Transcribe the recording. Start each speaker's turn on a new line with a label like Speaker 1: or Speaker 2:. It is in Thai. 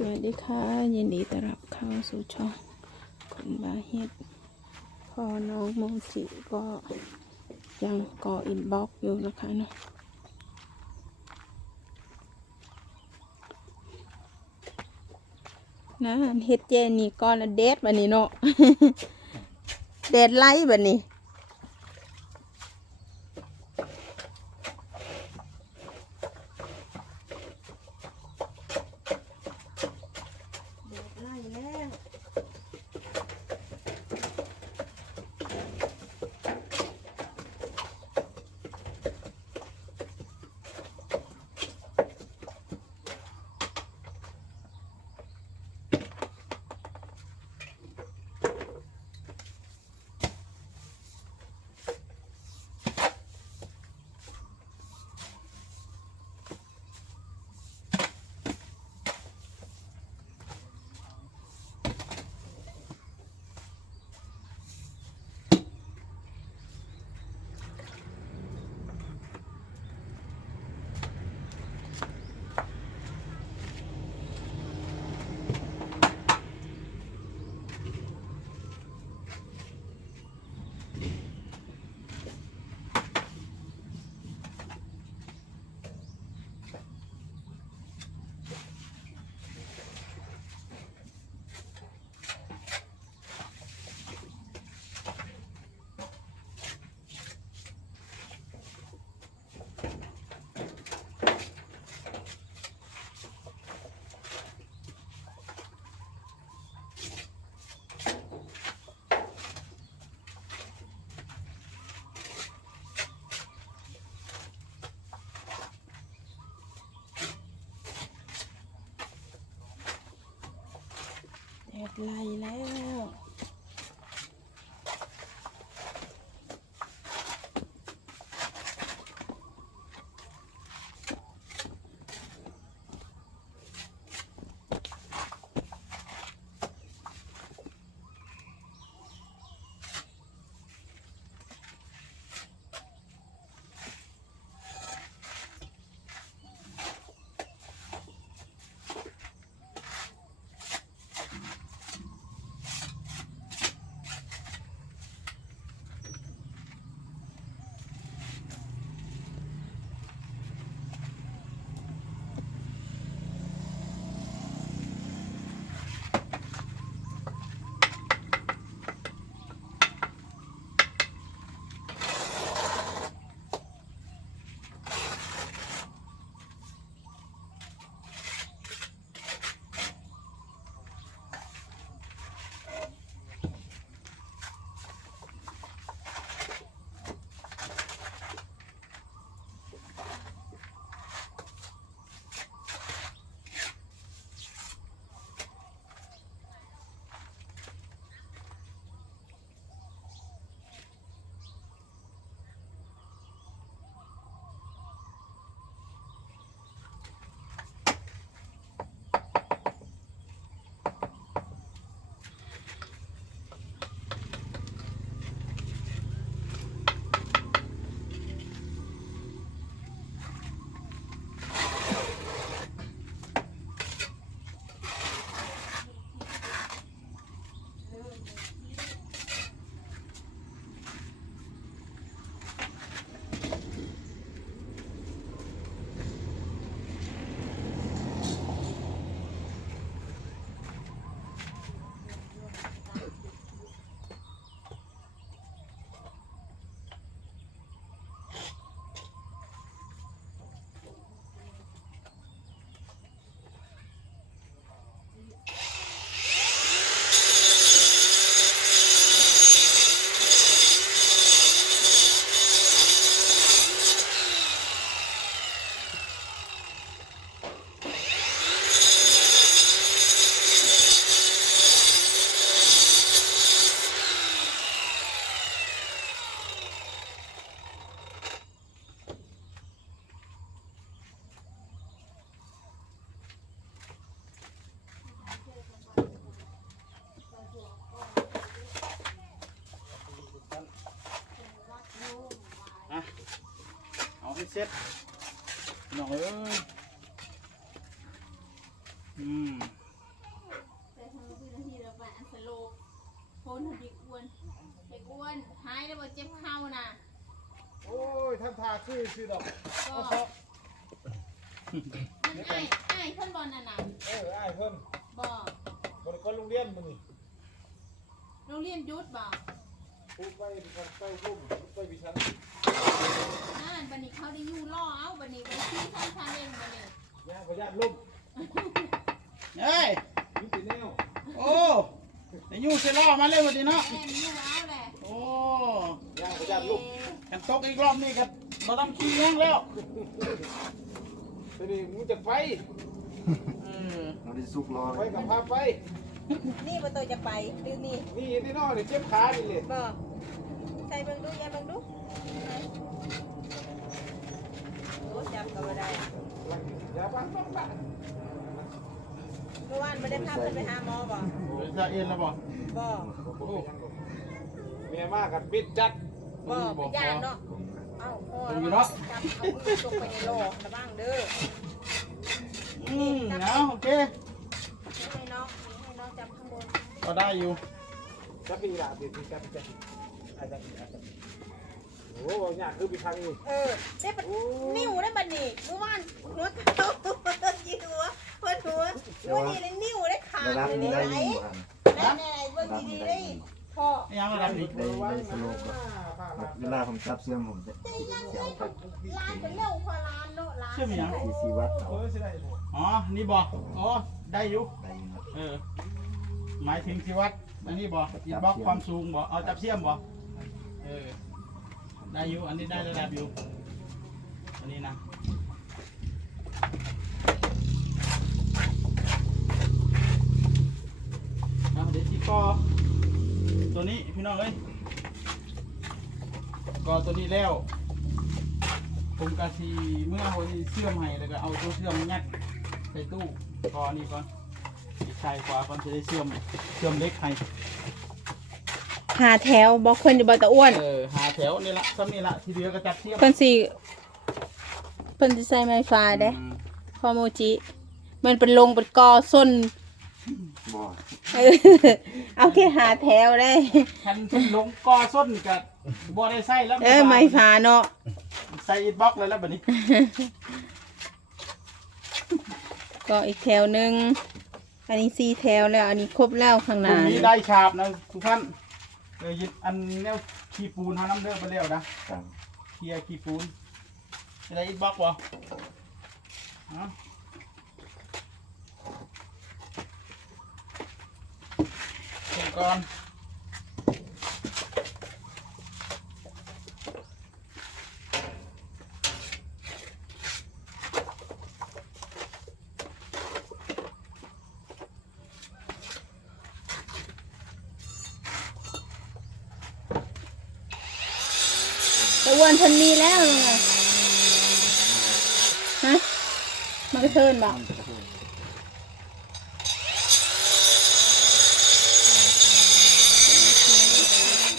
Speaker 1: สวัสดีค่ะ ยินดีต้อนรับเข้าสู่ช่องคนบาเฮ็ดพอน้องโมจิก็ยังก่ออินบ็อกอยู่นะคะเนาะนะเฮ็ดเจนี่ก้อนละเดดบันนี้เนาะเด็ดไลท์บันนี้ ไล่แล้ว เซ็ตหน่อยอืมแต่ทำคื
Speaker 2: อนาทีละบาอันสโลโคนทำดีอ้วนไอ้อ้วนหายแล้วบ่เจ็บเข่านะโอ้ยท่านทาคือคืดอก
Speaker 3: ก็
Speaker 2: ไอ้า
Speaker 3: ยอ้ายเพิ่นบอลนั่นน่ะ
Speaker 2: เอออ้ายเพิ่น
Speaker 3: บ่
Speaker 2: บริกรโรงเรียนมึง
Speaker 3: โรงเรียนยุดบ่
Speaker 2: ปุ๊บไป
Speaker 3: ก่อนไปพุ่ม
Speaker 2: ย่างก็ย่านล่ม
Speaker 4: เอ้ย
Speaker 2: นี่เป็นแนว
Speaker 4: โอ้ไอ้ยูเซล่อมาเลยวันนี้เนาะ
Speaker 3: แม่นอยู่เอาแหละ
Speaker 4: โอ้
Speaker 2: ย่างก็ย่านล่ม
Speaker 4: กันตกอีกรอบนี่ครับเราต้องขี้แห้งแล้ว
Speaker 2: ทีนี้มึงจะไป
Speaker 4: เออ
Speaker 5: เราได้สุกรอ
Speaker 2: ไปกับพาไป
Speaker 6: นี่ประตูจะไปดือนี่
Speaker 2: นี่นี่น้อนี่เจ็บขานี่เลย
Speaker 6: บ่ใส่เบิ่งดูยายเบิ่งดูโอ้จับก็บ่ได้
Speaker 2: อย่าบ้านบ้านบ้าน
Speaker 6: เมื่อวานไม่ได้พาเพิ่นไปหาหมอบ่
Speaker 4: จะเอ็นแล้วบ่
Speaker 6: บ่
Speaker 2: เมียมากกันปิดจัด
Speaker 6: บ่เป็นญาติเนาะ เอ้าพ่อจับเอามือตกไปในโลกระบ้างเด้อ
Speaker 4: อืมเอาโอเค
Speaker 6: ให้น้องให้น้องจับข้างบน
Speaker 4: ก็ได้อยู่
Speaker 2: จับปีละปีปีจับปีจับอาจจะอาจจะโอ้ยากคือปีทางนี่
Speaker 6: เออได้ปะนิ้วได้บัดนี้เมื่อวานหัวเท้ายีหัวเพิ่นหัว วันนี้เลยนิ้วได้ขาด
Speaker 5: ได้รับ
Speaker 6: เลย
Speaker 5: นี่
Speaker 6: ไหน
Speaker 5: ได้ยินบ่ทัน
Speaker 6: ไหนๆเบิ่งดีๆได้พ่อ
Speaker 4: ยังอะไรอีก
Speaker 5: ได้ได้สโลกบ่เวลาผมจับเสื้อผมจะเสียวครับ
Speaker 6: ลานเป็นเร็วกว่าลานเนาะลาน
Speaker 4: เชื่อมยัง
Speaker 5: ซีซีวัดเอา
Speaker 2: เออสิได้บ่
Speaker 4: อ๋อ นี่บ่อ๋อ ได้อยู่
Speaker 5: ได้ยินครับ
Speaker 4: เออ หมายถึงที่วัดอันนี้บ่อินบล็อกความสูงบ่เอาจับเสียมบ่เออ ได้อยู่ อันนี้ได้ระดับอยู่ อันนี้นะ เอาเดี๋ยวที่ก็ตัว นี้พี่น้องเอ้ยก็ตัวนี้แล้ว ผมกะทีเมื่อวันนี้เชื่อมให้แล้วก็เอาตัวเชื่อมยัดใส่ตู้ก่อนนี่ก่อนใส่ขวาก่อนจะได้เชื่อมเชื่อมเล็กให้
Speaker 1: หาแถวบอกคนจะบอกตะอ้วน
Speaker 4: เออหาแถวนี่ละซ้ำนี่ละที่เหลือก็จัดเชื่อม
Speaker 1: เพิ่นสิเพิ่นสิใส่ไม้ฟ้าเด้
Speaker 4: อืม
Speaker 1: พอโมจิมันเป็นลงเป็นกอส้น
Speaker 5: บ่
Speaker 1: เออเอาแค่หาแถวได้
Speaker 4: คันที่ลงกอส้นกับบ่ได้ใส่แล้ว
Speaker 1: เออไม้ฟ้าเนาะ
Speaker 4: ใส่อิฐบล็อกเลยแล้วบัดนี้
Speaker 1: ก็อีกแถวหนึ่งอันนี้สี่แถวแล้ว อันนี้ครบแล้วข้างห
Speaker 4: ตร
Speaker 1: น้าง
Speaker 4: นี้ได้ฉาบนะทุกท่านเออยึดอันแนวขี้ปูนหาน้ำเด้อไปแล้วนะ
Speaker 5: ครับ
Speaker 4: เคลียร์ขี้ปูนจะได้อิฐบล็อกบ่ฮะเสร็จ ก่อน
Speaker 1: ตะอ้วนเพิ่นมีแล้วไงฮะมันก็เทินบ่
Speaker 5: มันจะ